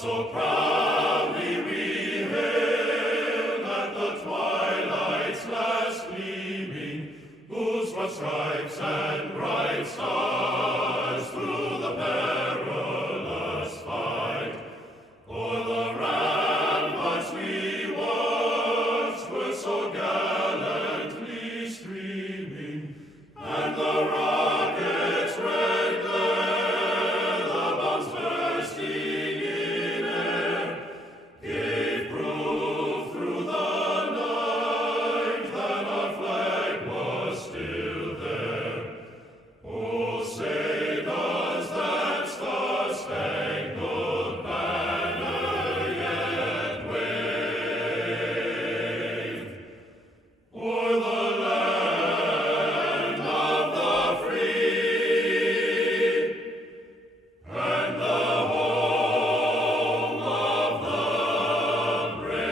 so proudly we hailed at the twilight's last gleaming, whose broad stripes and bright stars through the perilous fight o'er the ramparts we watched were so gallantly streaming, and the rockets' red glare, the bombs bursting in air, gave proof through the night that our flag was still there. Oh, say does that star-spangled banner yet wave o'er the land of the free and the home of the brave?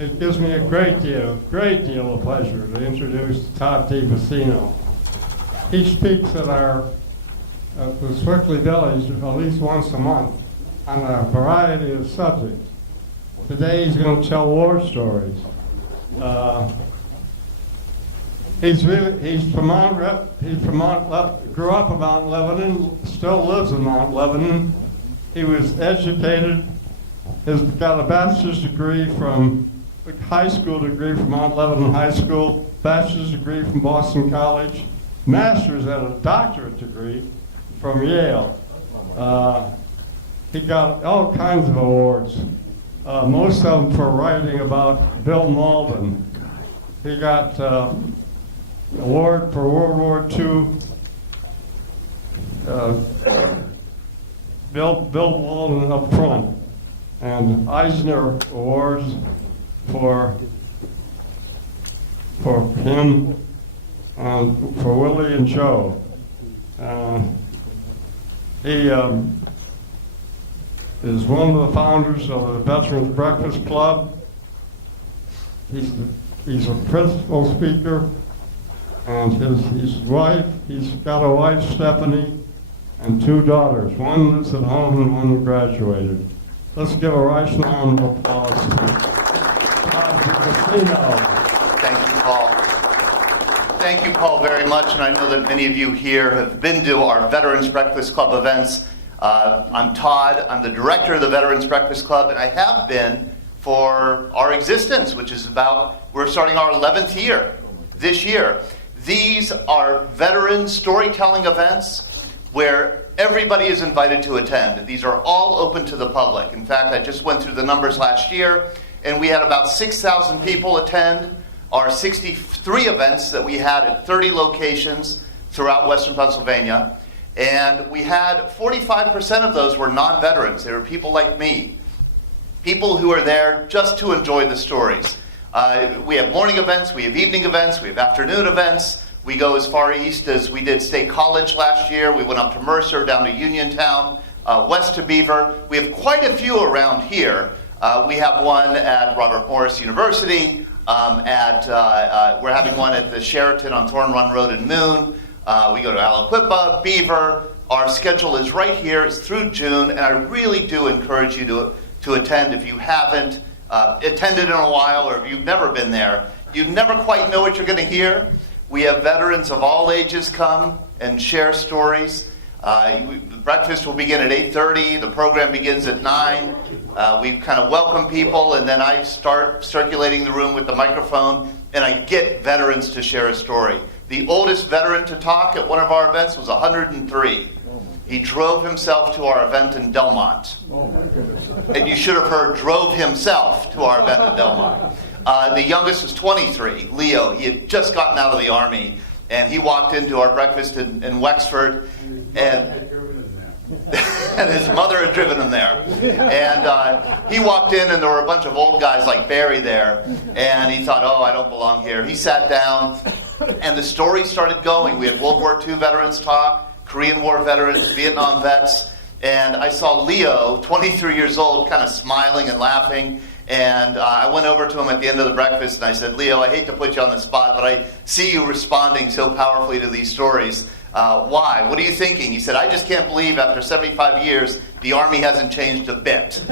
It gives me a great deal of pleasure to introduce Todd Pastino. He speaks at the Swickley Village at least once a month on a variety of subjects. Today he's going to tell war stories. He's from grew up in Mount Lebanon, still lives in Mount Lebanon. He was educated, has got a bachelor's degree from high school degree from Mount Lebanon High School, bachelor's degree from Boston College, master's and a doctorate degree from Yale. He got all kinds of awards, most of them for writing about Bill Malden. He got an award for World War II. Bill Malden up front, and Eisner Awards for him and for Willie and Joe. He is one of the founders of the Veterans Breakfast Club. He's a principal speaker, and his wife, he's got a wife, Stephanie, and two daughters. One lives at home and one graduated. Let's give a right round of applause to Todd Pastino. Thank you, Paul. Thank you, Paul, very much. And I know that many of you here have been to our Veterans Breakfast Club events. I'm Todd. I'm the director of the Veterans Breakfast Club, and I have been for our existence, which is we're starting our 11th year this year. These are veteran storytelling events where everybody is invited to attend. These are all open to the public. In fact, I just went through the numbers last year, and we had about 6,000 people attend our 63 events that we had at 30 locations throughout Western Pennsylvania. And we had 45% of those were non-veterans. They were people like me, people who are there just to enjoy the stories. We have morning events, we have evening events, we have afternoon events. We go as far east as we did State College last year. We went up to Mercer, down to Uniontown, west to Beaver. We have quite a few around here. We have one at Robert Morris University. We're having one at the Sheraton on Thorn Run Road in Moon. We go to Aliquippa, Beaver. Our schedule is right here. It's through June, and I really do encourage you to attend if you haven't attended in a while, or if you've never been there. You never quite know what you're going to hear. We have veterans of all ages come and share stories. The breakfast will begin at 8:30. The program begins at 9. We kind of welcome people, and then I start circulating the room with the microphone, and I get veterans to share a story. The oldest veteran to talk at one of our events was 103. He drove himself to our event in Delmont. And you should have heard drove himself to our event in Delmont. The youngest was 23, Leo. He had just gotten out of the Army, and he walked into our breakfast in Wexford. And And his mother had driven him there. And he walked in, and there were a bunch of old guys like Barry there. And he thought, oh, I don't belong here. He sat down, and the story started going. We had World War II veterans talk, Korean War veterans, Vietnam vets. And I saw Leo, 23 years old, kind of smiling and laughing. And I went over to him at the end of the breakfast, and I said, Leo, I hate to put you on the spot, but I see you responding so powerfully to these stories. Why? What are you thinking? He said, I just can't believe after 75 years, the Army hasn't changed a bit.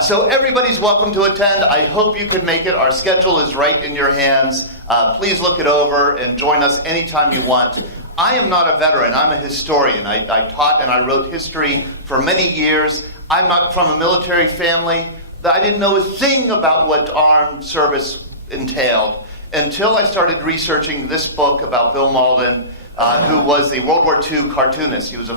So everybody's welcome to attend. I hope you can make it. Our schedule is right in your hands. Please look it over and join us anytime you want. I am not a veteran. I'm a historian. I taught and I wrote history for many years. I'm not from a military family. I didn't know a thing about what armed service entailed until I started researching this book about Bill Malden, who was a World War II cartoonist. He was a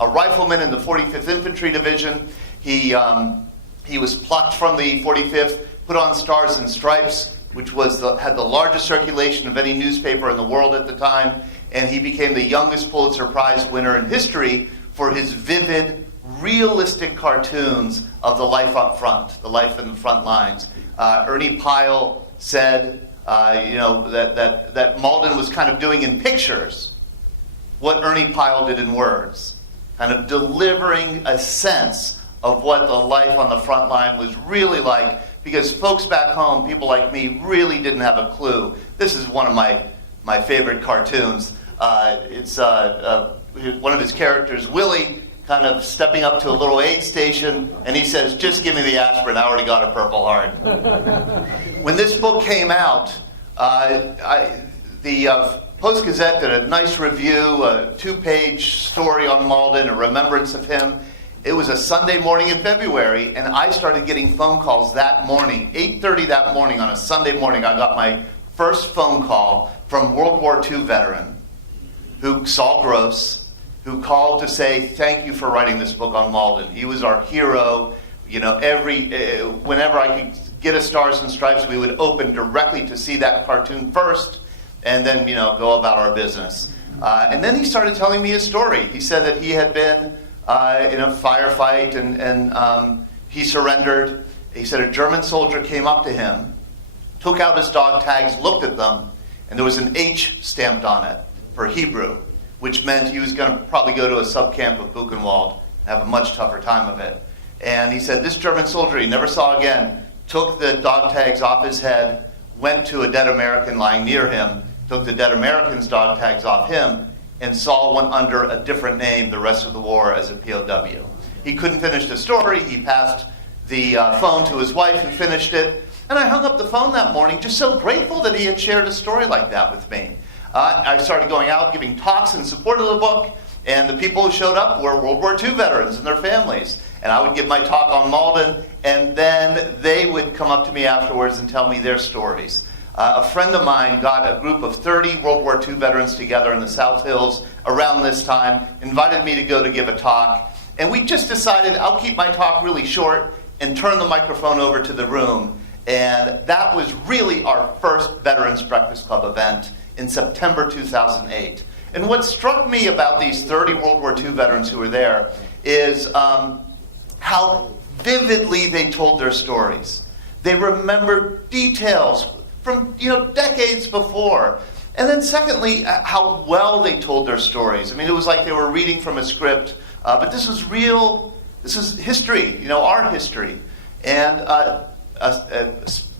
rifleman in the 45th Infantry Division. He was plucked from the 45th, put on Stars and Stripes, which had the largest circulation of any newspaper in the world at the time, and he became the youngest Pulitzer Prize winner in history for his vivid, realistic cartoons of the life up front, the life in the front lines. Ernie Pyle said, that Malden was kind of doing in pictures what Ernie Pyle did in words, kind of delivering a sense of what the life on the front line was really like, because folks back home, people like me, really didn't have a clue. This is one of my favorite cartoons. It's one of his characters, Willie, kind of stepping up to a little aid station, and he says, just give me the aspirin, I already got a Purple Heart. When this book came out, the Post-Gazette did a nice review, a 2-page story on Malden, a remembrance of him. It was a Sunday morning in February, and I started getting phone calls that morning. 8:30 that morning on a Sunday morning, I got my first phone call from World War II veteran, Saul Gross, who called to say, thank you for writing this book on Malden. He was our hero. Whenever I could get a Stars and Stripes, we would open directly to see that cartoon first, and then, go about our business. And then he started telling me his story. He said that he had been in a firefight, and he surrendered. He said a German soldier came up to him, took out his dog tags, looked at them, and there was an H stamped on it for Hebrew, which meant he was going to probably go to a subcamp of Buchenwald and have a much tougher time of it. And he said this German soldier he never saw again took the dog tags off his head, went to a dead American lying near him, took the dead American's dog tags off him, and Saul went under a different name the rest of the war as a POW. He couldn't finish the story. He passed the phone to his wife, who finished it. And I hung up the phone that morning, just so grateful that he had shared a story like that with me. I started going out, giving talks in support of the book, and the people who showed up were World War II veterans and their families. And I would give my talk on Malden, and then they would come up to me afterwards and tell me their stories. A friend of mine got a group of 30 World War II veterans together in the South Hills around this time, invited me to go to give a talk, and we just decided I'll keep my talk really short and turn the microphone over to the room. And that was really our first Veterans Breakfast Club event in September 2008. And what struck me about these 30 World War II veterans who were there is how vividly they told their stories. They remembered details from decades before. And then secondly, how well they told their stories. I mean, it was like they were reading from a script, but this was real, this is history, our history. And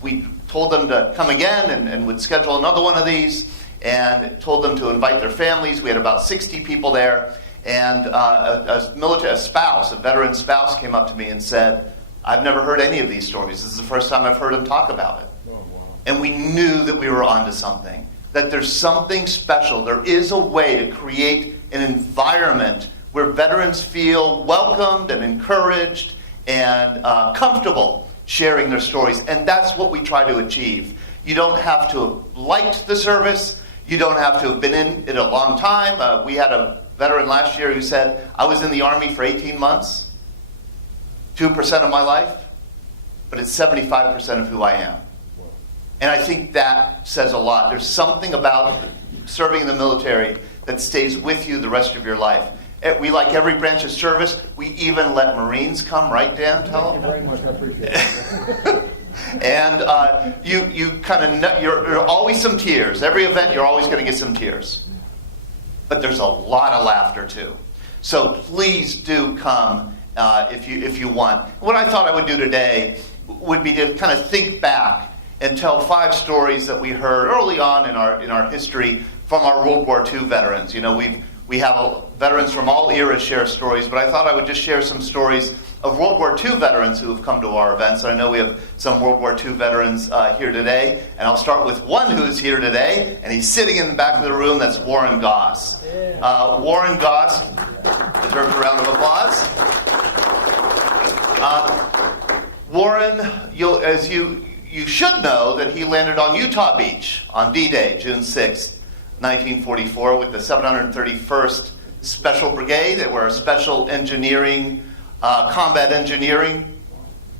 we told them to come again and would schedule another one of these, and told them to invite their families. We had about 60 people there, and a veteran spouse came up to me and said, I've never heard any of these stories. This is the first time I've heard them talk about it. Oh, wow. And we knew that we were onto something, that there's something special. There is a way to create an environment where veterans feel welcomed and encouraged and comfortable sharing their stories. And that's what we try to achieve. You don't have to have liked the service. You don't have to have been in it a long time. We had a veteran last year who said, I was in the Army for 18 months, 2% of my life, but it's 75% of who I am. And I think that says a lot. There's something about serving in the military that stays with you the rest of your life. We like every branch of service. We even let Marines come, right, Dan? Tell them. Very much appreciate it. And you kind of, you're always some tears. Every event, you're always going to get some tears. But there's a lot of laughter too. So please do come if you want. What I thought I would do today would be to kind of think back and tell 5 stories that we heard early on in our history from our World War II veterans. You know, we have veterans from all eras share stories, but I thought I would just share some stories of World War II veterans who have come to our events. I know we have some World War II veterans here today, and I'll start with one who's here today, and he's sitting in the back of the room. That's Warren Goss. Warren Goss deserves a round of applause. Warren, as you should know that he landed on Utah Beach on D-Day, June 6th, 1944, with the 731st Special Brigade. They were a special engineering, combat engineering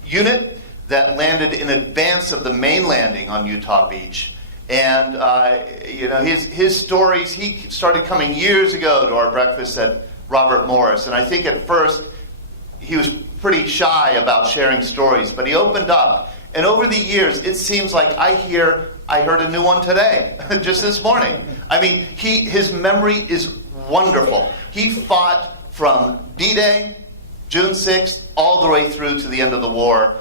unit that landed in advance of the main landing on Utah Beach. And his stories, he started coming years ago to our breakfast at Robert Morris. And I think at first he was pretty shy about sharing stories, but he opened up. And over the years, it seems like I heard a new one today, just this morning. I mean, his memory is wonderful. He fought from D-Day, June 6th, all the way through to the end of the war.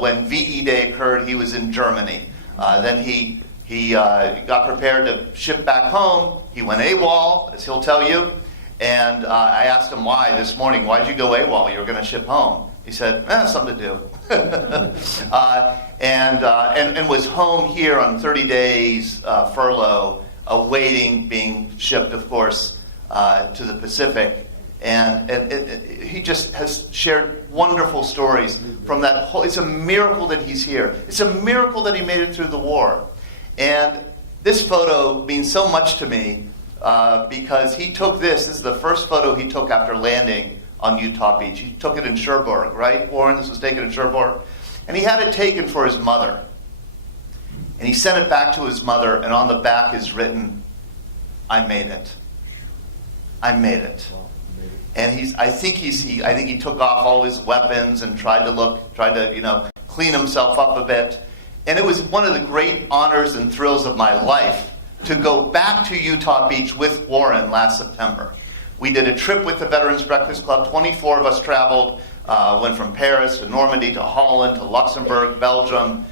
When VE Day occurred, he was in Germany. Then he got prepared to ship back home. He went AWOL, as he'll tell you. And I asked him why this morning. Why did you go AWOL? You were going to ship home. He said, something to do. And was home here on 30 days furlough, awaiting being shipped, of course, to the Pacific. And he just has shared wonderful stories from that whole. It's a miracle that he's here. It's a miracle that he made it through the war. And this photo means so much to me because he took this. This is the first photo he took after landing on Utah Beach. He took it in Cherbourg, right, Warren? This was taken in Cherbourg. And he had it taken for his mother. And he sent it back to his mother, and on the back is written, "I made it. I made it." And I think he took off all his weapons and tried to clean himself up a bit. And it was one of the great honors and thrills of my life to go back to Utah Beach with Warren last September. We did a trip with the Veterans Breakfast Club. 24 of us traveled, went from Paris to Normandy to Holland to Luxembourg, Belgium,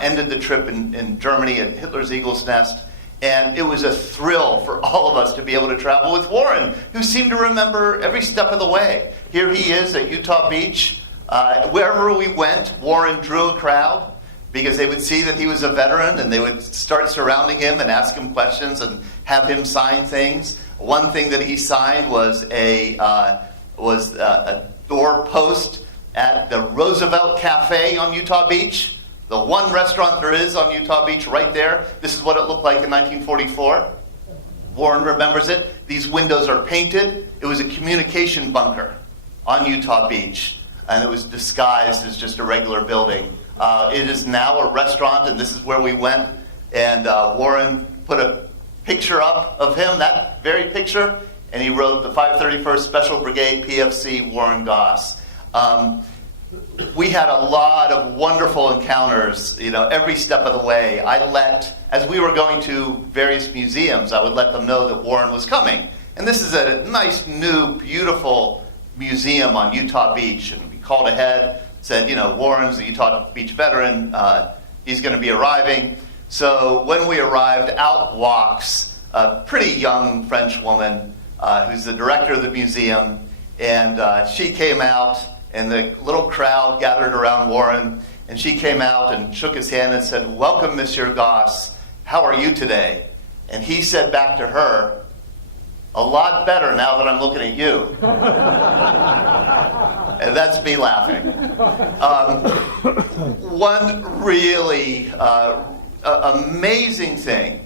ended the trip in Germany at Hitler's Eagle's Nest. And it was a thrill for all of us to be able to travel with Warren, who seemed to remember every step of the way. Here he is at Utah Beach. Wherever we went, Warren drew a crowd because they would see that he was a veteran, and they would start surrounding him and ask him questions and have him sign things. One thing that he signed was a door post at the Roosevelt Cafe on Utah Beach. The one restaurant there is on Utah Beach, right there. This is what it looked like in 1944. Warren remembers it. These windows are painted. It was a communication bunker on Utah Beach, and it was disguised as just a regular building. It is now a restaurant, and this is where we went. And Warren put a picture up of him, that very picture, and he wrote the 531st Special Brigade PFC Warren Goss. We had a lot of wonderful encounters, every step of the way. As we were going to various museums, I would let them know that Warren was coming. And this is a nice, new, beautiful museum on Utah Beach. And we called ahead, said, Warren's a Utah Beach veteran. He's going to be arriving. So when we arrived, out walks a pretty young French woman who's the director of the museum. And she came out, and the little crowd gathered around Warren, and she came out and shook his hand and said, "Welcome, Monsieur Goss. How are you today?" And he said back to her, "A lot better now that I'm looking at you." And that's me laughing. One really amazing thing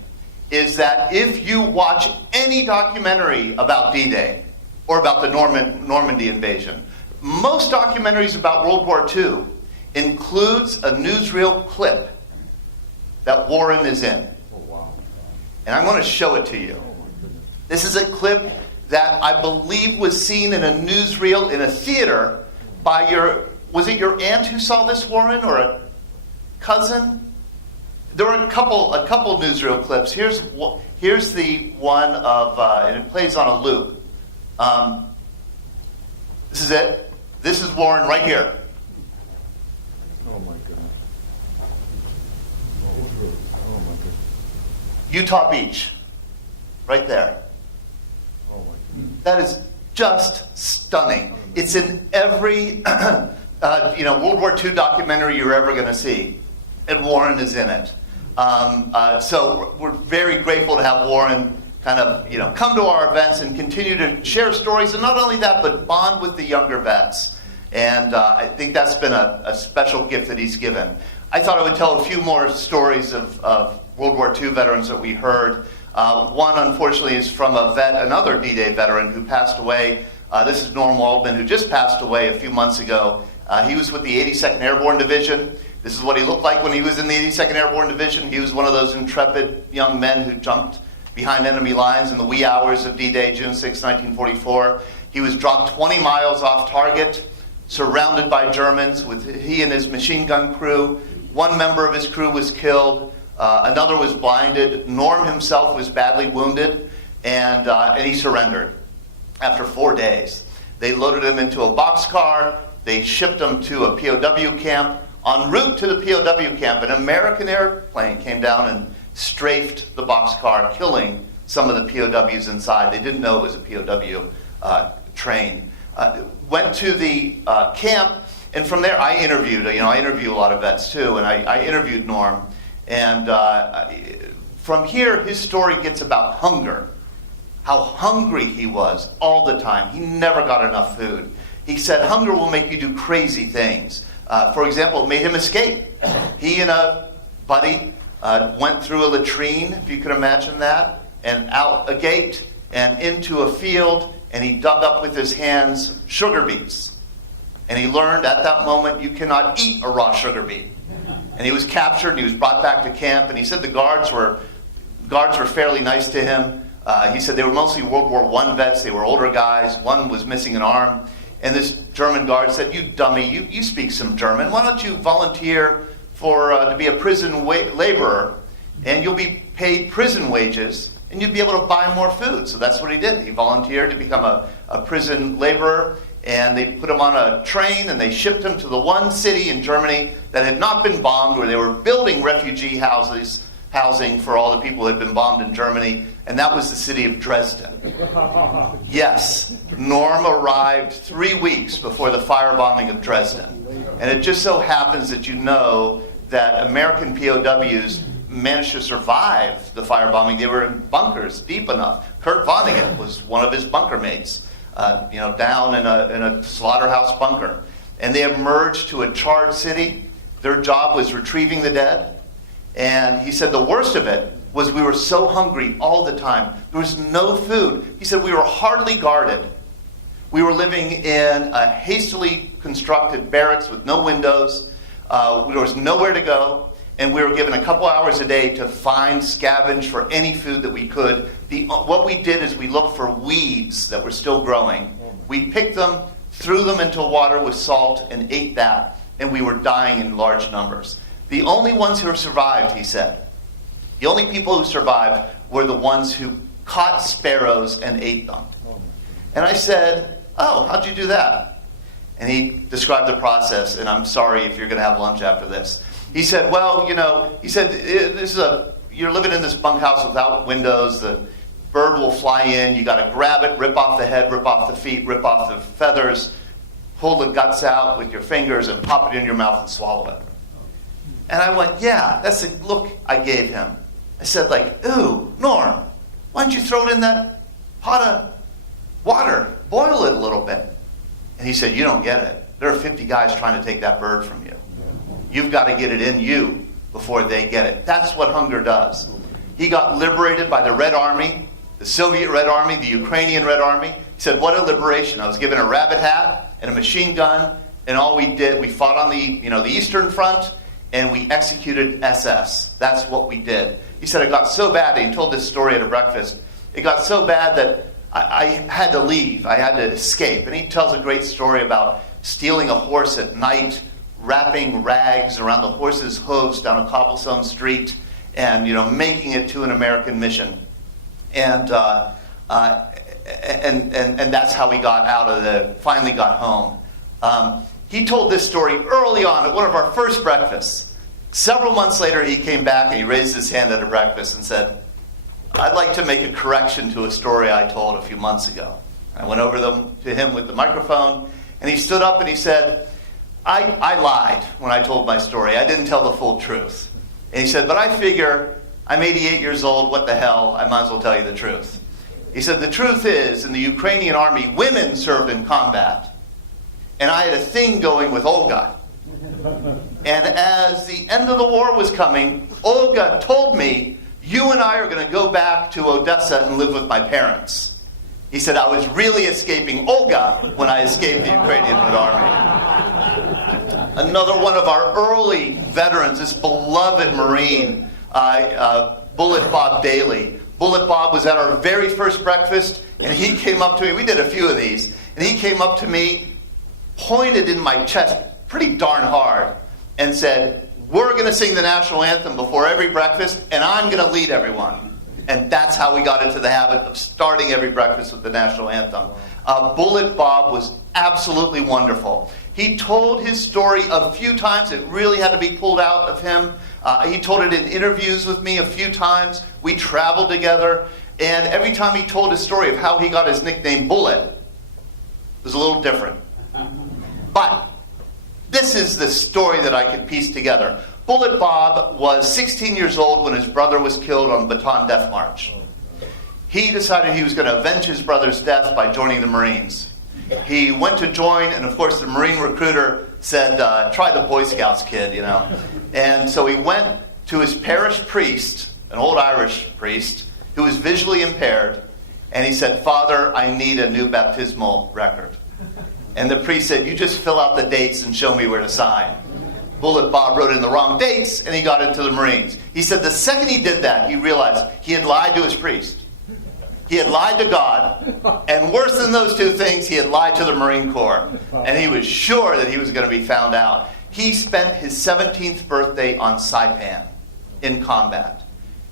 is that if you watch any documentary about D-Day or about the Normandy invasion, most documentaries about World War II includes a newsreel clip that Warren is in. And I'm going to show it to you. This is a clip that I believe was seen in a newsreel in a theater by was it your aunt who saw this, Warren, or a cousin? There were a couple newsreel clips. Here's the one of, and it plays on a loop. This is it. This is Warren right here. Oh my gosh. Oh my goodness. Utah Beach. Right there. Oh my goodness. That is just stunning. It's in every World War II documentary you're ever going to see, and Warren is in it. So we're very grateful to have Warren kind of come to our events and continue to share stories, and not only that, but bond with the younger vets. And I think that's been a special gift that he's given. I thought I would tell a few more stories of World War II veterans that we heard. One, unfortunately, is from another D-Day veteran who passed away. This is Norm Waldman, who just passed away a few months ago. He was with the 82nd Airborne Division. This is what he looked like when he was in the 82nd Airborne Division. He was one of those intrepid young men who jumped behind enemy lines in the wee hours of D-Day, June 6, 1944. He was dropped 20 miles off target, surrounded by Germans, with he and his machine gun crew. One member of his crew was killed. Another was blinded. Norm himself was badly wounded, and he surrendered after 4 days. They loaded him into a boxcar. They shipped him to a POW camp. En route to the POW camp, an American airplane came down and strafed the boxcar, killing some of the POWs inside. They didn't know it was a POW train. Went to the camp, and from there I interviewed. I interview a lot of vets too, and I interviewed Norm. And from here, his story gets about hunger, how hungry he was all the time. He never got enough food. He said hunger will make you do crazy things. For example, it made him escape. He and a buddy went through a latrine, if you can imagine that, and out a gate and into a field, and he dug up with his hands sugar beets. And he learned at that moment you cannot eat a raw sugar beet. And he was captured, and he was brought back to camp, and he said the guards were fairly nice to him. He said they were mostly World War I vets. They were older guys. One was missing an arm. And this German guard said, "You dummy, you speak some German. Why don't you volunteer to be a prison laborer, and you'll be paid prison wages, and you'd be able to buy more food." So that's what he did. He volunteered to become a prison laborer, and they put him on a train, and they shipped him to the one city in Germany that had not been bombed, where they were building refugee housing for all the people who had been bombed in Germany, and that was the city of Dresden. Yes, Norm arrived 3 weeks before the firebombing of Dresden. And it just so happens that that American POWs managed to survive the firebombing. They were in bunkers deep enough. Kurt Vonnegut was one of his bunker mates, down in a slaughterhouse bunker. And they emerged to a charred city. Their job was retrieving the dead. And he said the worst of it was we were so hungry all the time. There was no food. He said we were hardly guarded. We were living in a hastily constructed barracks with no windows. There was nowhere to go. And we were given a couple hours a day to scavenge for any food that we could. What we did is we looked for weeds that were still growing. We picked them, threw them into water with salt, and ate that. And we were dying in large numbers. The only ones who survived, he said, the only people who survived were the ones who caught sparrows and ate them. And I said, "Oh, how'd you do that?" And he described the process, and I'm sorry if you're going to have lunch after this. He said, you're living in this bunkhouse without windows. The bird will fly in. You got to grab it, rip off the head, rip off the feet, rip off the feathers, pull the guts out with your fingers, and pop it in your mouth and swallow it. And I went, yeah, that's the look I gave him. I said, "Ooh, Norm, why don't you throw it in that pot of water, boil it a little bit?" And he said, "You don't get it. There are 50 guys trying to take that bird from you. You've got to get it in you before they get it." That's what hunger does. He got liberated by the Red Army, the Soviet Red Army, the Ukrainian Red Army. He said, "What a liberation. I was given a rabbit hat and a machine gun, and all we did, we fought on the Eastern Front, and we executed SS. That's what we did." He said, "It got so bad," and he told this story at a breakfast, "it got so bad that I had to leave. I had to escape. And he tells a great story about stealing a horse at night, wrapping rags around the horse's hooves down a cobblestone street, and making it to an American mission. And that's how he got finally got home. He told this story early on at one of our first breakfasts. Several months later, he came back and he raised his hand at a breakfast and said, "I'd like to make a correction to a story I told a few months ago." I went over to him with the microphone, and he stood up and he said, I lied when I told my story. I didn't tell the full truth. And he said, "But I figure I'm 88 years old. What the hell? I might as well tell you the truth." He said, "The truth is, in the Ukrainian army, women served in combat. And I had a thing going with Olga. And as the end of the war was coming, Olga told me, 'You and I are going to go back to Odessa and live with my parents.'" He said, "I was really escaping Olga when I escaped the Ukrainian army." Another one of our early veterans, this beloved Marine, Bullet Bob Daly. Bullet Bob was at our very first breakfast, and he came up to me. We did a few of these. And he came up to me, pointed in my chest pretty darn hard, and said, "We're going to sing the national anthem before every breakfast, and I'm going to lead everyone." And that's how we got into the habit of starting every breakfast with the national anthem. Bullet Bob was absolutely wonderful. He told his story a few times. It really had to be pulled out of him. He told it in interviews with me a few times. We traveled together. And every time he told his story of how he got his nickname Bullet, it was a little different. But this is the story that I could piece together. Bullet Bob was 16 years old when his brother was killed on the Bataan Death March. He decided he was going to avenge his brother's death by joining the Marines. He went to join, and of course the Marine recruiter said, "Try the Boy Scouts, kid," And so he went to his parish priest, an old Irish priest, who was visually impaired, and he said, "Father, I need a new baptismal record." And the priest said, "You just fill out the dates and show me where to sign." Bullet Bob wrote in the wrong dates, and he got into the Marines. He said the second he did that, he realized he had lied to his priest. He had lied to God, and worse than those two things, he had lied to the Marine Corps. And he was sure that he was going to be found out. He spent his 17th birthday on Saipan in combat.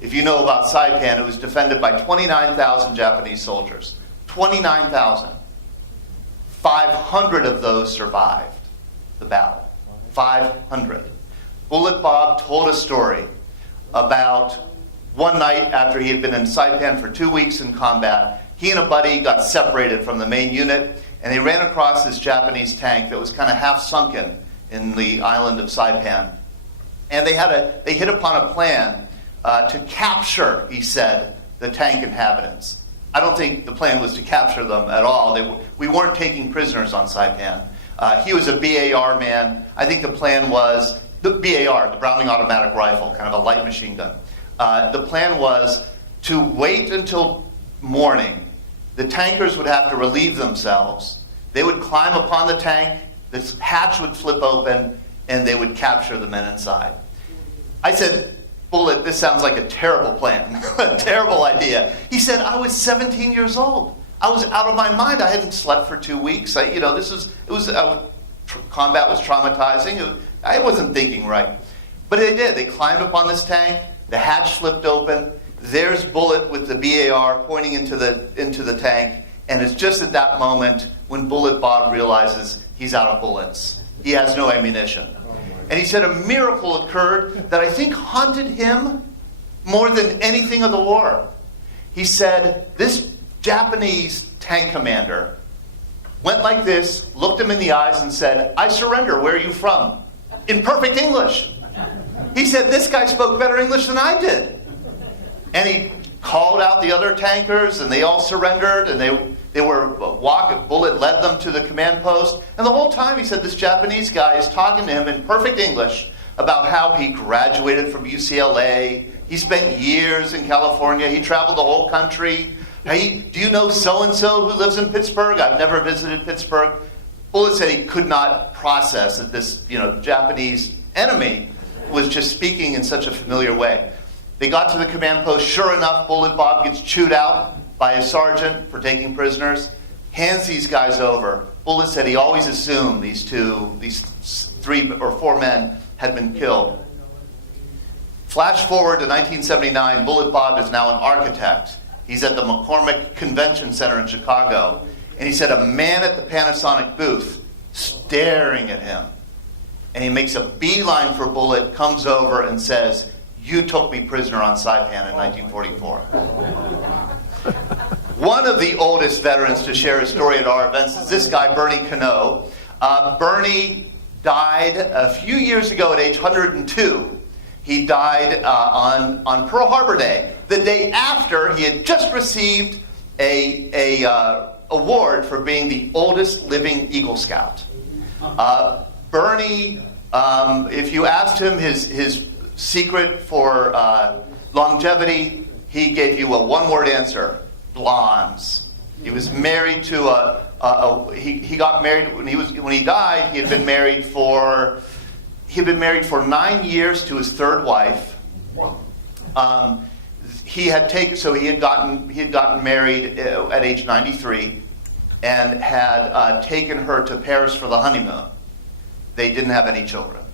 If you know about Saipan, it was defended by 29,000 Japanese soldiers. 29,000. 500 of those survived the battle. 500. Bullet Bob told a story about one night after he had been in Saipan for 2 weeks in combat. He and a buddy got separated from the main unit, and they ran across this Japanese tank that was kind of half sunken in the island of Saipan. And they hit upon a plan to capture, he said, the tank inhabitants. I don't think the plan was to capture them at all. We weren't taking prisoners on Saipan. He was a BAR man. I think the plan was, the BAR, the Browning Automatic Rifle, kind of a light machine gun. The plan was to wait until morning. The tankers would have to relieve themselves. They would climb upon the tank, this hatch would flip open, and they would capture the men inside. I said, "Bullet, this sounds like a terrible plan, a terrible idea." He said, "I was 17 years old. I was out of my mind. I hadn't slept for 2 weeks. Combat was traumatizing. I wasn't thinking right." But they did. They climbed up on this tank. The hatch flipped open. There's Bullet with the BAR pointing into the tank. And it's just at that moment when Bullet Bob realizes he's out of bullets. He has no ammunition. And he said a miracle occurred that I think haunted him more than anything of the war. He said this Japanese tank commander went like this, looked him in the eyes and said, "I surrender, where are you from?" In perfect English. He said, "This guy spoke better English than I did." And he called out the other tankers, and they all surrendered, and they were walking. Bullet led them to the command post. And the whole time, he said, this Japanese guy is talking to him in perfect English about how he graduated from UCLA. He spent years in California. He traveled the whole country. "Hey, do you know so-and-so who lives in Pittsburgh? I've never visited Pittsburgh." Bullet said he could not process that this Japanese enemy was just speaking in such a familiar way. They got to the command post. Sure enough, Bullet Bob gets chewed out by his sergeant for taking prisoners, hands these guys over. Bullitt said he always assumed these 3 or 4 men had been killed. Flash forward to 1979, Bullitt Bob is now an architect. He's at the McCormick Convention Center in Chicago. And he said a man at the Panasonic booth staring at him. And he makes a beeline for Bullitt, comes over and says, "You took me prisoner on Saipan in 1944. One of the oldest veterans to share his story at our events is this guy, Bernie Cano. Bernie died a few years ago at age 102. He died on Pearl Harbor Day, the day after he had just received a award for being the oldest living Eagle Scout. Bernie, if you asked him his secret for longevity, he gave you a one-word answer: blondes. He was married to he got married when he died. He had been married for 9 years to his third wife. He had gotten married at age 93 and had taken her to Paris for the honeymoon. They didn't have any children.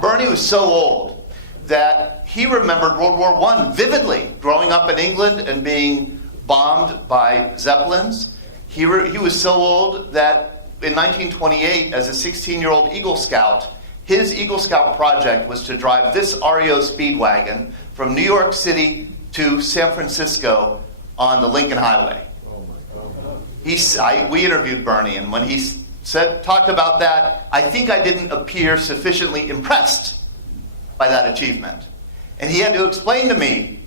Bernie was so old that he remembered World War I vividly, growing up in England and being bombed by Zeppelins. He was so old that in 1928, as a 16-year-old Eagle Scout, his Eagle Scout project was to drive this REO Speedwagon from New York City to San Francisco on the Lincoln Highway. We interviewed Bernie, and when he talked about that, I think I didn't appear sufficiently impressed by that achievement. And he had to explain to me,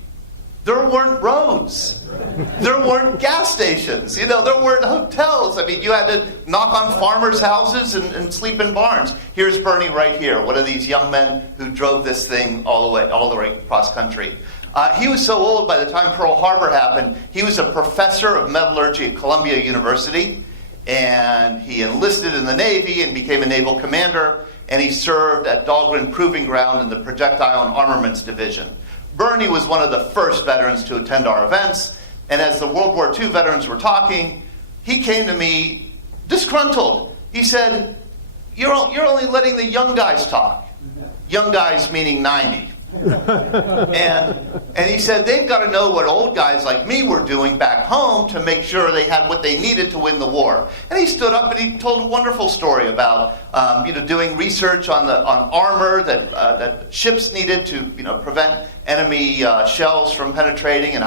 there weren't roads. There weren't gas stations. There weren't hotels. I mean, you had to knock on farmers' houses and sleep in barns. Here's Bernie right here, one of these young men who drove this thing all the way across country. He was so old by the time Pearl Harbor happened, he was a professor of metallurgy at Columbia University, and he enlisted in the Navy and became a naval commander, and he served at Dahlgren Proving Ground in the Projectile and Armaments Division. Bernie was one of the first veterans to attend our events, and as the World War II veterans were talking, he came to me disgruntled. He said, you're only letting the young guys talk. Young guys meaning 90. And he said, they've got to know what old guys like me were doing back home to make sure they had what they needed to win the war. And he stood up and he told a wonderful story about doing research on armor that ships needed to prevent enemy shells from penetrating, and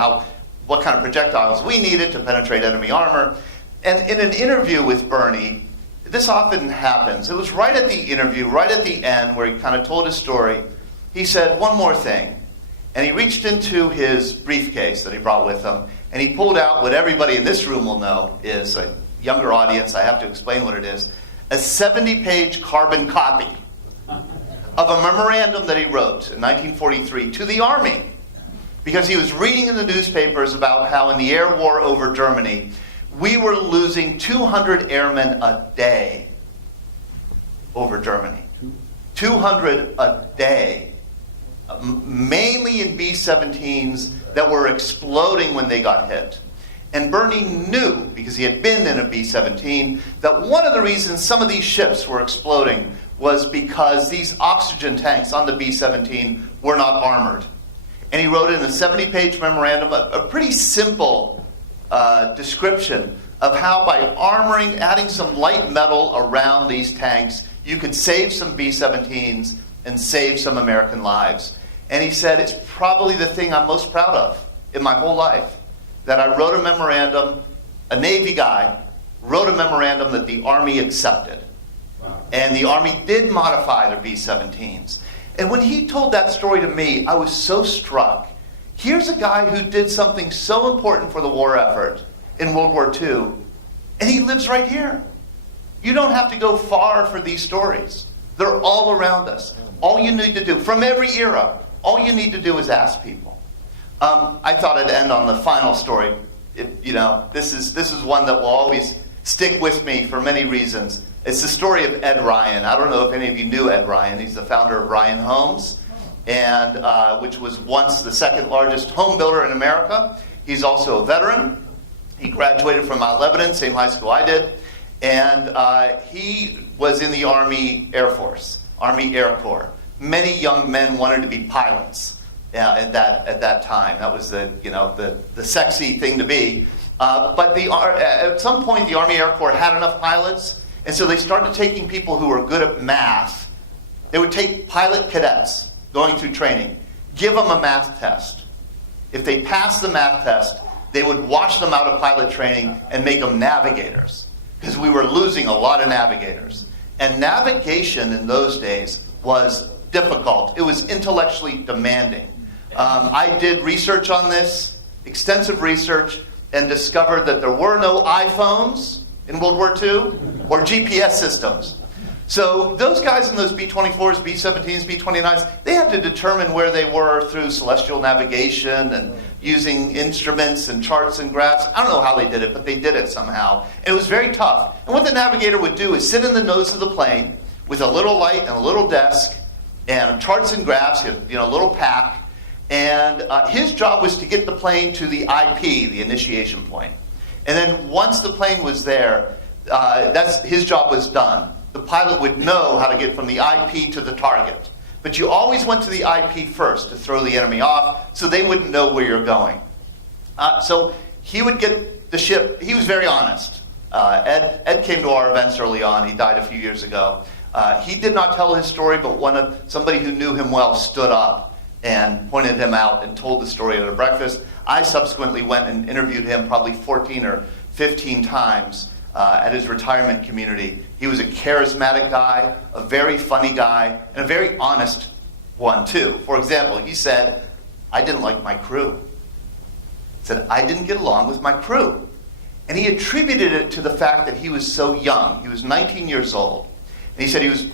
what kind of projectiles we needed to penetrate enemy armor. And in an interview with Bernie, this often happens. It was right at the interview, right at the end, where he kind of told his story. He said one more thing, and he reached into his briefcase that he brought with him, and he pulled out what everybody in this room will know is, a younger audience, I have to explain what it is, a 70-page carbon copy of a memorandum that he wrote in 1943 to the Army, because he was reading in the newspapers about how in the air war over Germany, we were losing 200 airmen a day over Germany. 200 a day. Mainly in B-17s that were exploding when they got hit. And Bernie knew, because he had been in a B-17, that one of the reasons some of these ships were exploding was because these oxygen tanks on the B-17 were not armored. And he wrote in a 70-page memorandum a pretty simple description of how by armoring, adding some light metal around these tanks, you could save some B-17s and save some American lives. And he said, it's probably the thing I'm most proud of in my whole life, that I wrote a memorandum, a Navy guy wrote a memorandum that the Army accepted. And the Army did modify their B-17s. And when he told that story to me, I was so struck. Here's a guy who did something so important for the war effort in World War II, and he lives right here. You don't have to go far for these stories. They're all around us. All you need to do, from every era, all you need to do is ask people. I thought I'd end on the final story. This is one that will always stick with me for many reasons. It's the story of Ed Ryan. I don't know if any of you knew Ed Ryan. He's the founder of Ryan Homes. and which was once the second largest home builder in America. He's also a veteran. He graduated from Mount Lebanon, same high school I did, and he was in the Army Air Force, Army Air Corps. Many young men wanted to be pilots at that time. That was the sexy thing to be. But at some point, the Army Air Corps had enough pilots, and so they started taking people who were good at math. They would take pilot cadets going through training, give them a math test. If they passed the math test, they would wash them out of pilot training and make them navigators, because we were losing a lot of navigators. And navigation in those days was difficult. It was intellectually demanding. I did research on this, extensive research, and discovered that there were no iPhones in World War II or GPS systems. So those guys in those B-24s, B-17s, B-29s, they had to determine where they were through celestial navigation and using instruments and charts and graphs. I don't know how they did it, but they did it somehow. And it was very tough. And what the navigator would do is sit in the nose of the plane with a little light and a little desk and charts and graphs, a little pack. And his job was to get the plane to the IP, the initiation point. And then once the plane was there, his job was done. The pilot would know how to get from the IP to the target. But you always went to the IP first to throw the enemy off, so they wouldn't know where you're going. So he would get the ship. He was very honest. Ed came to our events early on. He died a few years ago. He did not tell his story, but somebody who knew him well stood up and pointed him out and told the story at a breakfast. I subsequently went and interviewed him probably 14 or 15 times at his retirement community. He was a charismatic guy, a very funny guy, and a very honest one too. For example, he said, "I didn't like my crew." He said, "I didn't get along with my crew." And he attributed it to the fact that he was so young. He was 19 years old. And he said he was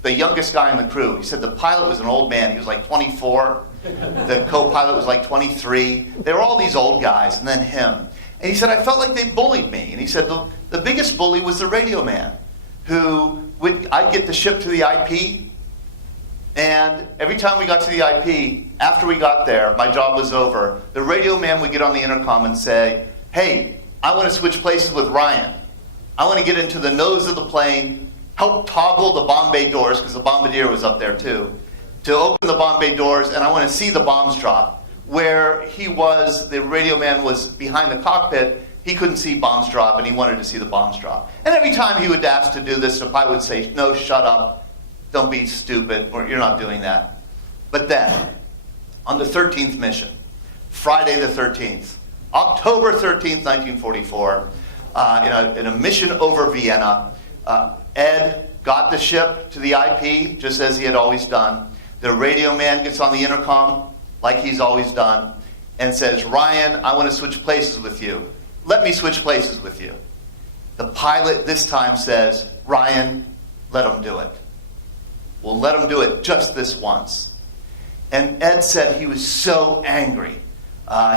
the youngest guy in the crew. He said the pilot was an old man. He was like 24. The co-pilot was like 23. They were all these old guys, and then him. And he said, I felt like they bullied me. And he said the biggest bully was the radio man, I'd get the ship to the IP, and every time we got to the IP, after we got there, my job was over, the radio man would get on the intercom and say, "Hey, I want to switch places with Ryan. I want to get into the nose of the plane, help toggle the bomb bay doors," because the bombardier was up there too, to open the bomb bay doors, and I want to see the bombs drop. Where the radio man was behind the cockpit, he couldn't see bombs drop, and he wanted to see the bombs drop. And every time he would ask to do this, the pilot would say, "No, shut up, don't be stupid, or you're not doing that." But then, on the 13th mission, Friday the 13th, October 13th, 1944, in a mission over Vienna, Ed got the ship to the IP, just as he had always done. The radio man gets on the intercom, like he's always done, and says, "Ryan, I want to switch places with you. Let me switch places with you." The pilot this time says, "Ryan, let him do it. We'll let him do it just this once." And Ed said he was so angry.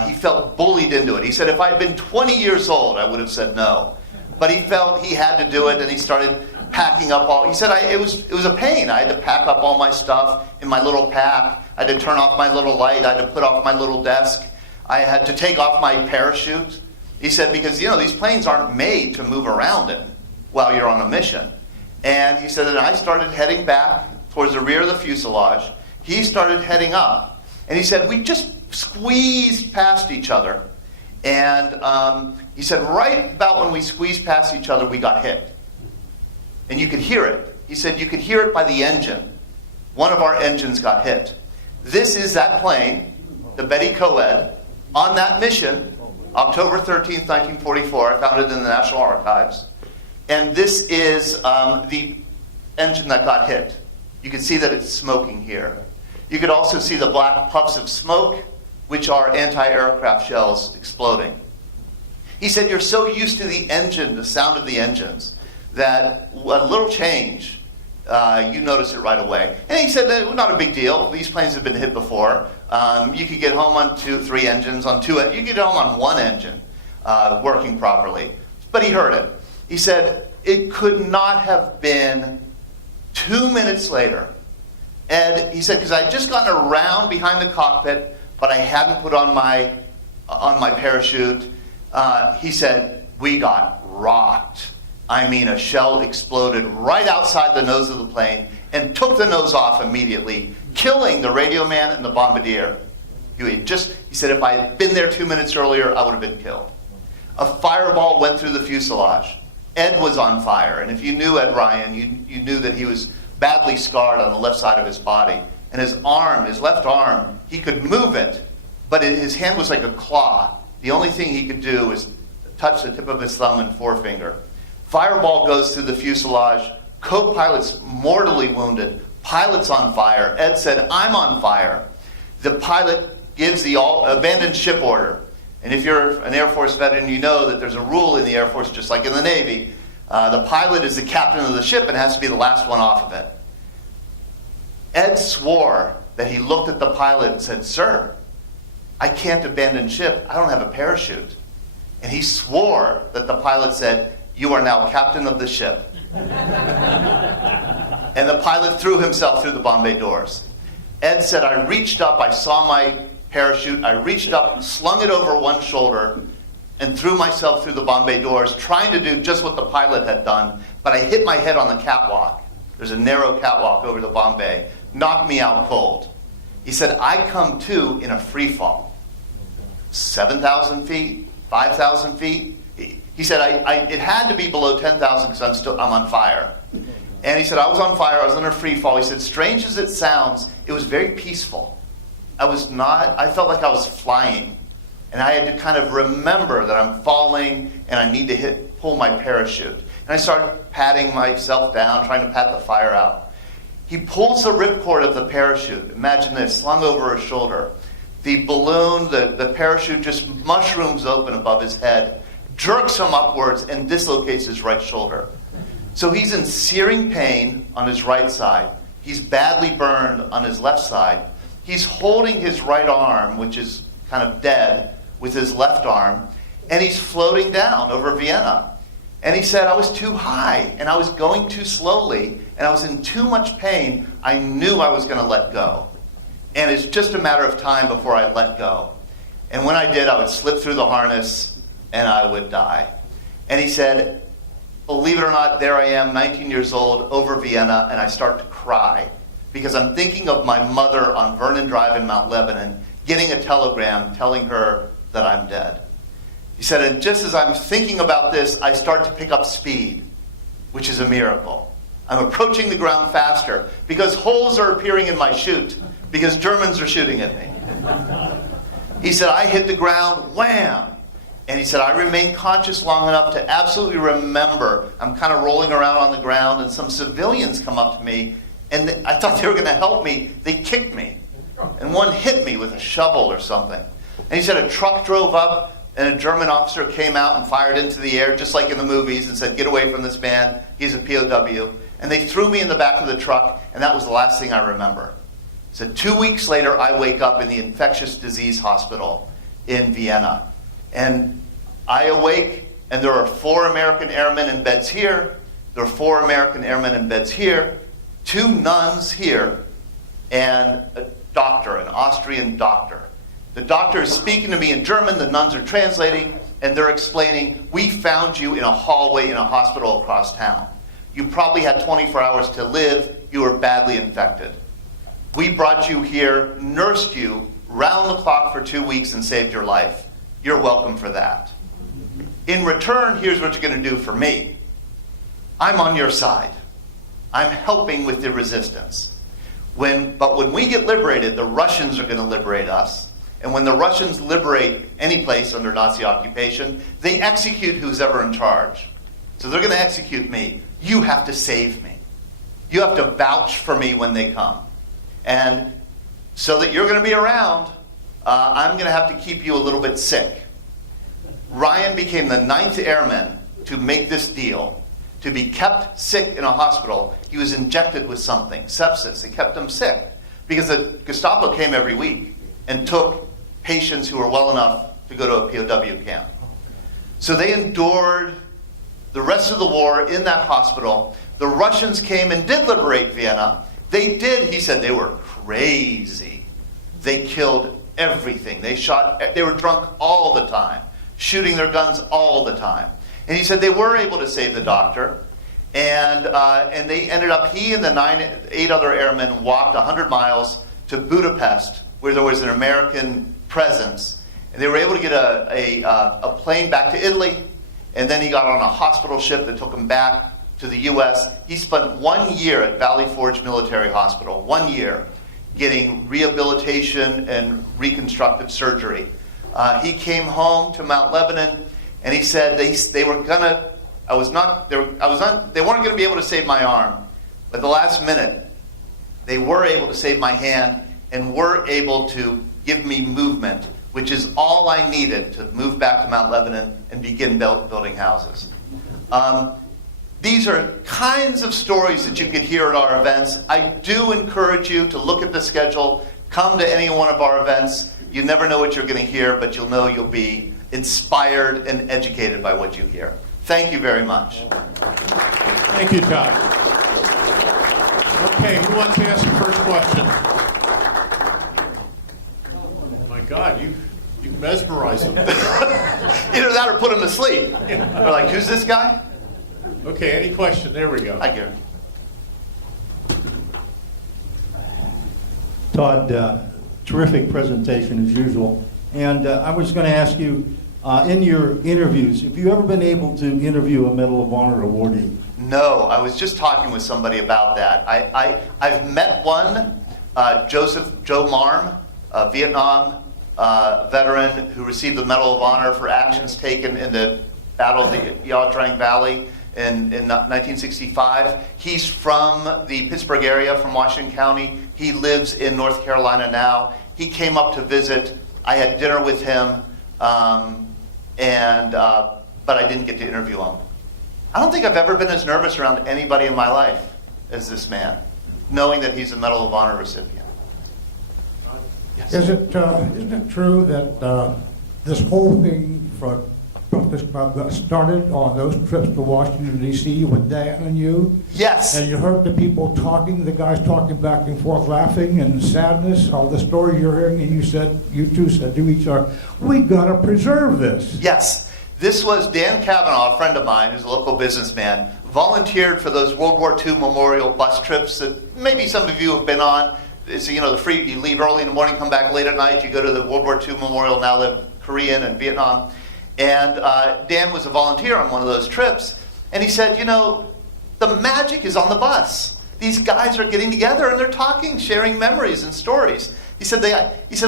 He felt bullied into it. He said, if I'd been 20 years old, I would have said no. But he felt he had to do it, and he started packing up all. He said it was a pain. I had to pack up all my stuff in my little pack. I had to turn off my little light. I had to put off my little desk. I had to take off my parachute. He said, because these planes aren't made to move around in while you're on a mission. And he said that I started heading back towards the rear of the fuselage. He started heading up. And he said, we just squeezed past each other. And he said, right about when we squeezed past each other, we got hit. And you could hear it. He said, you could hear it by the engine. One of our engines got hit. This is that plane, the Betty Coed, on that mission, October 13th, 1944. I found it in the National Archives. And this is the engine that got hit. You can see that it's smoking here. You could also see the black puffs of smoke, which are anti-aircraft shells exploding. He said, you're so used to the engine, the sound of the engines, that a little change, you notice it right away. And he said, not a big deal. These planes have been hit before. You could get home on 2-3 engines, you could get home on one engine working properly. But he heard it. He said, it could not have been 2 minutes later Ed, he said, because I had just gotten around behind the cockpit, but I hadn't put on my parachute. He said, we got rocked. I mean, a shell exploded right outside the nose of the plane and took the nose off immediately, killing the radio man and the bombardier. He said, if I had been there 2 minutes earlier, I would have been killed. A fireball went through the fuselage. Ed was on fire, and if you knew Ed Ryan, you knew that he was badly scarred on the left side of his body. And his left arm, he could move it, but his hand was like a claw. The only thing he could do was touch the tip of his thumb and forefinger. Fireball goes through the fuselage. Co-pilot's mortally wounded. Pilot's on fire. Ed said, I'm on fire. The pilot gives the abandoned ship order. And if you're an Air Force veteran, you know that there's a rule in the Air Force, just like in the Navy. The pilot is the captain of the ship and has to be the last one off of it. Ed swore that he looked at the pilot and said, sir, I can't abandon ship. I don't have a parachute. And he swore that the pilot said, you are now captain of the ship. And the pilot threw himself through the bomb bay doors. Ed said, I reached up, I saw my parachute, I reached up, slung it over one shoulder, and threw myself through the bomb bay doors, trying to do just what the pilot had done, but I hit my head on the catwalk. There's a narrow catwalk over the bomb bay. Knocked me out cold. He said, I come to in a free fall. 7,000 feet, 5,000 feet. He said, it had to be below 10,000 because I'm on fire. And he said, I was on fire, I was in a free fall. He said, strange as it sounds, it was very peaceful. I felt like I was flying. And I had to kind of remember that I'm falling and I need to pull my parachute. And I started patting myself down, trying to pat the fire out. He pulls the ripcord of the parachute. Imagine this, slung over his shoulder. The balloon, the parachute just mushrooms open above his head, jerks him upwards, and dislocates his right shoulder. So he's in searing pain on his right side. He's badly burned on his left side. He's holding his right arm, which is kind of dead, with his left arm, and he's floating down over Vienna. And he said, I was too high, and I was going too slowly, and I was in too much pain. I knew I was going to let go. And it's just a matter of time before I let go. And when I did, I would slip through the harness, and I would die. And he said, believe it or not, there I am, 19 years old, over Vienna, and I start to cry. Because I'm thinking of my mother on Vernon Drive in Mount Lebanon, getting a telegram telling her that I'm dead. He said, and just as I'm thinking about this, I start to pick up speed, which is a miracle. I'm approaching the ground faster because holes are appearing in my chute because Germans are shooting at me. He said, I hit the ground, wham! And he said, I remained conscious long enough to absolutely remember. I'm kind of rolling around on the ground, and some civilians come up to me, and I thought they were going to help me. They kicked me, and one hit me with a shovel or something. And he said a truck drove up, and a German officer came out and fired into the air, just like in the movies, and said, get away from this man. He's a POW. And they threw me in the back of the truck, and that was the last thing I remember. So 2 weeks later, I wake up in the infectious disease hospital in Vienna. And I awake, and there are 4 American airmen in beds here. There are 4 American airmen in beds here. 2 nuns here, and a doctor, an Austrian doctor. The doctor is speaking to me in German, the nuns are translating, and they're explaining, we found you in a hallway in a hospital across town. You probably had 24 hours to live, you were badly infected. We brought you here, nursed you, round the clock for 2 weeks and saved your life. You're welcome for that. In return, here's what you're going to do for me. I'm on your side. I'm helping with the resistance. But when we get liberated, the Russians are going to liberate us. And when the Russians liberate any place under Nazi occupation, they execute who's ever in charge. So they're going to execute me. You have to save me. You have to vouch for me when they come. And so that you're going to be around, I'm going to have to keep you a little bit sick. Ryan became the 9th airman to make this deal. To be kept sick in a hospital, he was injected with something, sepsis. It kept him sick. Because the Gestapo came every week and took patients who were well enough to go to a POW camp. So they endured the rest of the war in that hospital. The Russians came and did liberate Vienna. They did, he said, they were crazy. They killed everything. They were drunk all the time, shooting their guns all the time. And he said they were able to save the doctor. And they ended up, he and the 8 other airmen walked 100 miles to Budapest, where there was an American presence. And they were able to get a plane back to Italy. And then he got on a hospital ship that took him back to the U.S. He spent 1 year at Valley Forge Military Hospital, 1 year, getting rehabilitation and reconstructive surgery. He came home to Mount Lebanon, and he said they weren't going to be able to save my arm, but at the last minute, they were able to save my hand and were able to give me movement, which is all I needed to move back to Mount Lebanon and begin building houses. These are kinds of stories that you could hear at our events. I do encourage you to look at the schedule, come to any one of our events. You never know what you're going to hear, but you'll know you'll be inspired and educated by what you hear. Thank you very much. Thank you, Todd. Okay, who wants to ask the first question? Oh my God, you mesmerize them. Either that or put them to sleep. They're like, who's this guy? Okay, any question? There we go. Hi, Gary. Todd, terrific presentation as usual. And I was going to ask you, in your interviews, have you ever been able to interview a Medal of Honor awardee? No, I was just talking with somebody about that. I've met one, Joe Marm, a Vietnam veteran who received the Medal of Honor for actions taken in the Battle of the Ia Drang Valley in 1965. He's from the Pittsburgh area, from Washington County. He lives in North Carolina now. He came up to visit. I had dinner with him, but I didn't get to interview him. I don't think I've ever been as nervous around anybody in my life as this man, knowing that he's a Medal of Honor recipient. Yes. Isn't it true that this whole thing for Breakfast Club got started on those trips to Washington, D.C. with Dan and you? Yes. And you heard the people talking, the guys talking back and forth, laughing and sadness, all the stories you're hearing, and you two said to each other, we got to preserve this. Yes. This was Dan Cavanaugh, a friend of mine, who's a local businessman, volunteered for those World War II memorial bus trips that maybe some of you have been on. It's, the free, you leave early in the morning, come back late at night, you go to the World War II memorial, now the Korean and Vietnam. And Dan was a volunteer on one of those trips. And he said, the magic is on the bus. These guys are getting together and they're talking, sharing memories and stories. He said,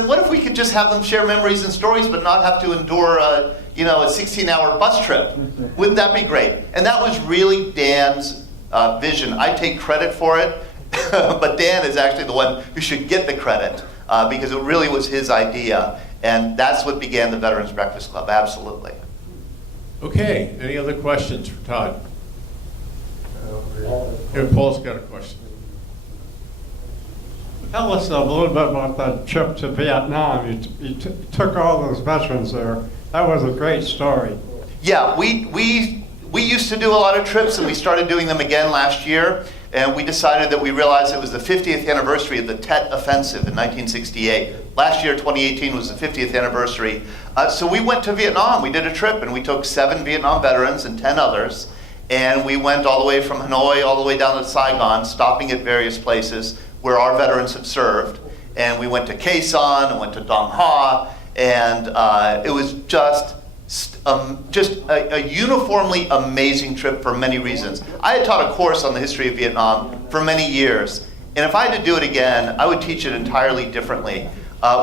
what if we could just have them share memories and stories but not have to endure a 16-hour bus trip? Wouldn't that be great? And that was really Dan's vision. I take credit for it, but Dan is actually the one who should get the credit because it really was his idea. And that's what began the Veterans Breakfast Club, absolutely. Okay, any other questions for Todd? Here, Paul's got a question. Tell us a little bit about that trip to Vietnam. You took all those veterans there. That was a great story. Yeah, we used to do a lot of trips, and we started doing them again last year. And we decided that we realized it was the 50th anniversary of the Tet Offensive in 1968. Last year, 2018, was the 50th anniversary. So we went to Vietnam. We did a trip, and we took 7 Vietnam veterans and 10 others. And we went all the way from Hanoi all the way down to Saigon, stopping at various places where our veterans had served. And we went to Khe Sanh and went to Dong Ha. And it was just a uniformly amazing trip for many reasons. I had taught a course on the history of Vietnam for many years, and if I had to do it again, I would teach it entirely differently.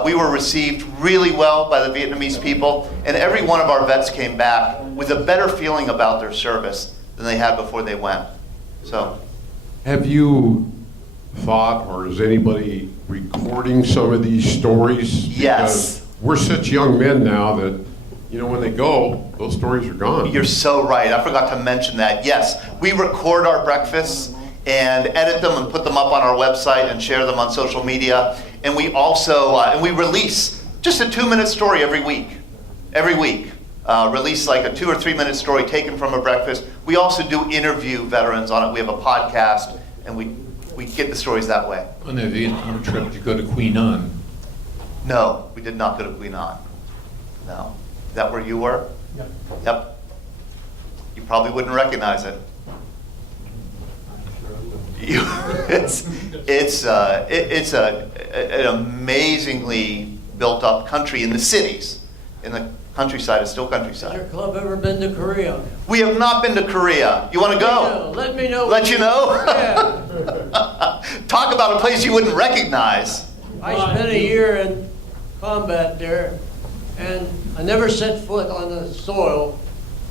We were received really well by the Vietnamese people, and every one of our vets came back with a better feeling about their service than they had before they went. So, have you thought, or is anybody recording some of these stories? Yes. Because we're such young men now that when they go, those stories are gone. You're so right. I forgot to mention that. Yes, we record our breakfasts and edit them and put them up on our website and share them on social media. And we also, we release just a 2-minute story every week. Release like a 2 or 3 minute story taken from a breakfast. We also do interview veterans on it. We have a podcast, and we we get the stories that way. On the Vietnam trip, did you go to Queen Anne? No, we did not go to Queen Anne. No. Is that where you were? Yep. Yep. You probably wouldn't recognize it. It's an amazingly built-up country in the cities. In the countryside, it's still Has countryside. your club ever been to Korea? We have not been to Korea. You want to go? Let me know. Let you know? Yeah. Talk about a place you wouldn't recognize. I spent a year in combat there, and I never set foot on the soil.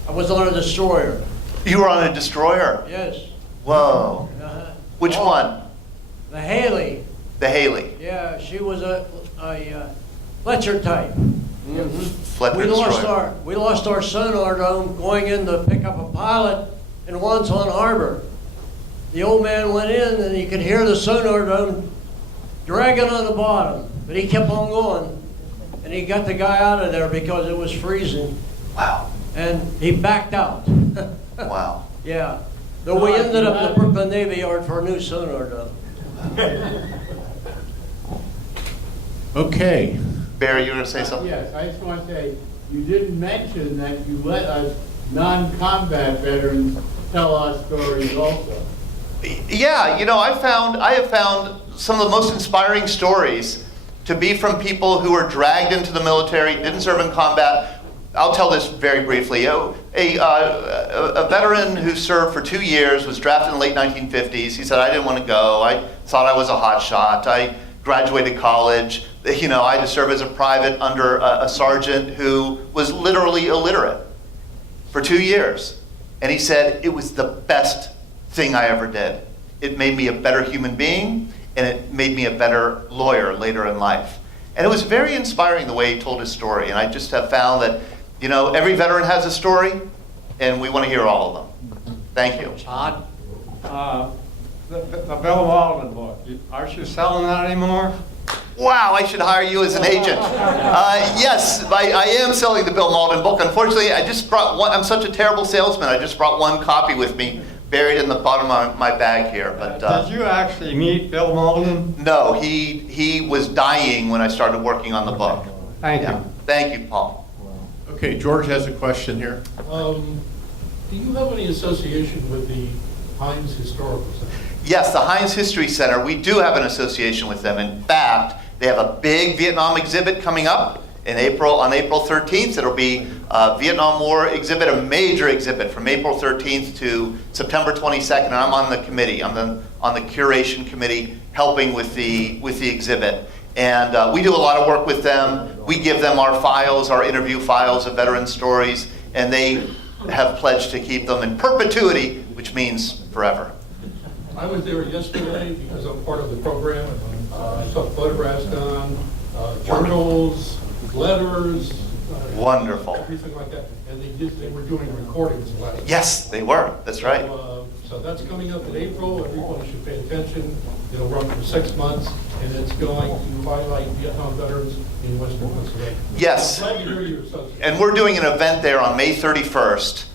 I was on a destroyer. You were on a destroyer. Yes. Whoa. Uh-huh. Which Oh, one? The Haley. The Haley. Yeah, she was a Fletcher type. Fletcher destroyer. We lost our sonar dome going in to pick up a pilot in Wonsan Harbor. The old man went in and he could hear the sonar dome dragging on the bottom, but he kept on going, and he got the guy out of there because it was freezing, Wow. and he backed out. Wow. Yeah. Though we ended up in the Brooklyn Navy Yard for a new sonar dome. Okay. Barry, you were going to say something? Yes, I just want to say, you didn't mention that you let us non-combat veterans tell our stories also. Yeah, you know, I have found some of the most inspiring stories to be from people who were dragged into the military, didn't serve in combat. I'll tell this very briefly. A veteran who served for 2 years was drafted in the late 1950s. He said, I didn't want to go. I thought I was a hot shot. I graduated college. You know, I had to serve as a private under a sergeant who was literally illiterate for 2 years. And he said, it was the best thing I ever did. It made me a better human being, and it made me a better lawyer later in life. And it was very inspiring the way he told his story. And I just have found that, you know, every veteran has a story, and we want to hear all of them. Thank you. Todd? The Bill Walden book, aren't you selling that anymore? Wow, I should hire you as an agent. Yes, I am selling the Bill Malden book. Unfortunately, I just brought one. I'm such a terrible salesman. I just brought one copy with me, buried in the bottom of my bag here. But Did you actually meet Bill Malden? no, he was dying when I started working on the book. Thank Yeah. you. Thank you, Paul. Okay, George has a question here. Do you have any association with the Heinz Historical Center? Yes, the Heinz History Center, we do have an association with them. In fact, they have a big Vietnam exhibit coming up on April 13th. It'll be a Vietnam War exhibit, a major exhibit from April 13th to September 22nd. And I'm on the committee. I'm on the curation committee helping with the exhibit. And we do a lot of work with them. We give them our files, our interview files of veteran stories, and they have pledged to keep them in perpetuity, which means forever. I was there yesterday because I'm part of the program. I saw photographs done, journals, letters. Wonderful. Everything like that. And they were doing recordings of letters. Yes, they were. That's right. So that's coming up in April. Everyone should pay attention. It'll run for 6 months, and it's going to highlight Vietnam veterans in Western Pennsylvania. Yes. I'm glad to hear you're associated. And we're doing an event there on May 31st.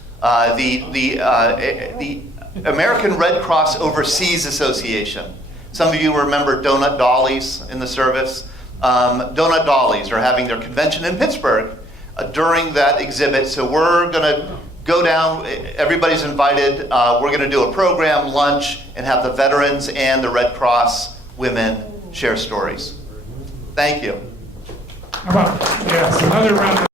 The American Red Cross Overseas Association. Some of you remember Donut Dollies in the service. Donut Dollies are having their convention in Pittsburgh during that exhibit. So we're going to go down. Everybody's invited. We're going to do a program, lunch, and have the veterans and the Red Cross women share stories. Thank you. How about, yes, another round of